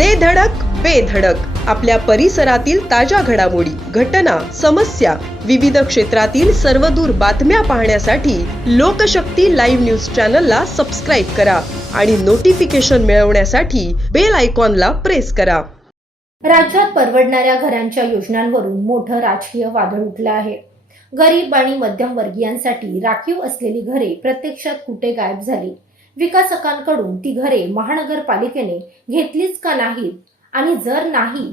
दे धडक बेधडक आपल्या परिसरातील ताज्या घडामोडी घटना समस्या विविध क्षेत्रातील सर्वदूर बातम्या पाहण्यासाठी लोकशक्ती लाईव्ह न्यूज चॅनलला सबस्क्राईब करा आणि नोटिफिकेशन मिळवण्यासाठी बेल आयकॉनला प्रेस करा. राज्यात परवडणाऱ्या घरांच्या योजनांवरून मोठं राजकीय वादळ उठलं आहे. गरीब आणि मध्यमवर्गीयांसाठी राखीव असलेली घरे प्रत्यक्षात कुठे गायब झाली? विकासकांकडून ती घरे महानगरपालिकेने घेतलीच का नाहीत? आणि जर नाही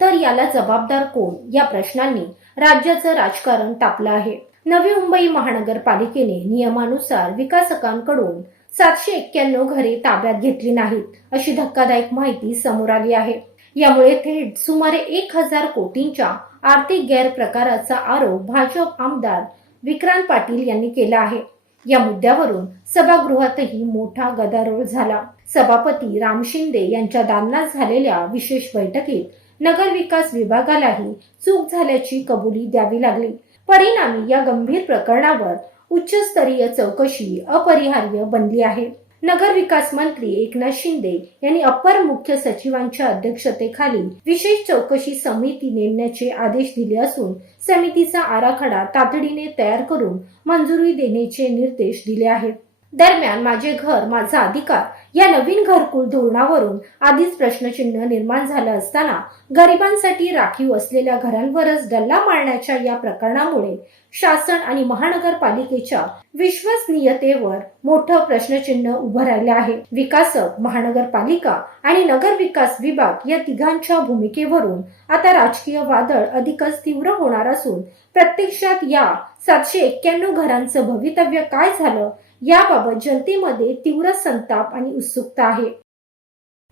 तर याला जबाबदार कोण? या प्रश्नांनी राज्याचं राजकारण तापलं आहे. नवी मुंबई महानगरपालिकेने नियमानुसार विकासकांकडून सातशे एक्क्याण्णव घरे ताब्यात घेतली नाहीत अशी धक्कादायक माहिती समोर आली आहे. यामुळे थेट सुमारे एक हजार कोटींच्या आर्थिक गैरप्रकाराचा आरोप भाजप आमदार विक्रांत पाटील यांनी केला आहे. या मुद्द्यावरून सभागृहातही मोठा गदारोळ झाला. सभापती राम शिंदे यांच्या दालनात झालेल्या विशेष बैठकीत नगर विकास विभागालाही चूक झाल्याची कबुली द्यावी लागली. परिणामी या गंभीर प्रकरणावर उच्चस्तरीय चौकशी अपरिहार्य बनली आहे. नगर विकास मंत्री एकनाथ शिंदे यांनी अपर मुख्य सचिवांच्या अध्यक्षतेखाली विशेष चौकशी समिती नेमण्याचे आदेश दिले असून समितीचा आराखडा तातडीने तयार करून मंजुरी देण्याचे निर्देश दिले आहेत. दरम्यान माझे घर माझा अधिकार या नवीन घरकुल धोरणावरून आधीच प्रश्नचिन्ह निर्माण झालं असताना गरिबांसाठी राखीव असलेल्या घरांवरच डल्ला मारण्याच्या या प्रकरणामुळे शासन आणि महानगरपालिकेच्या विश्वसनीयतेवर मोठं प्रश्नचिन्ह उभं राहिलं आहे. विकासक महानगरपालिका आणि नगर विकास विभाग या तिघांच्या भूमिकेवरून आता राजकीय वादळ अधिकच तीव्र होणार असून प्रत्यक्षात या सातशे एक्क्याण्णव घरांचं भवितव्य काय झालं याबाबत जनतेमध्ये तीव्र संताप आणि उत्सुकता आहे.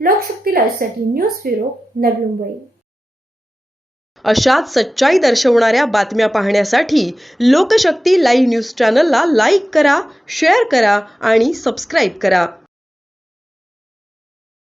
लोकशक्ती लाईव्हसाठी न्यूज ब्युरो नवी मुंबई. अशाच सच्चाई दर्शवणाऱ्या बातम्या पाहण्यासाठी लोकशक्ती लाईव्ह न्यूज चॅनलला लाईक करा शेअर करा आणि सबस्क्राईब करा.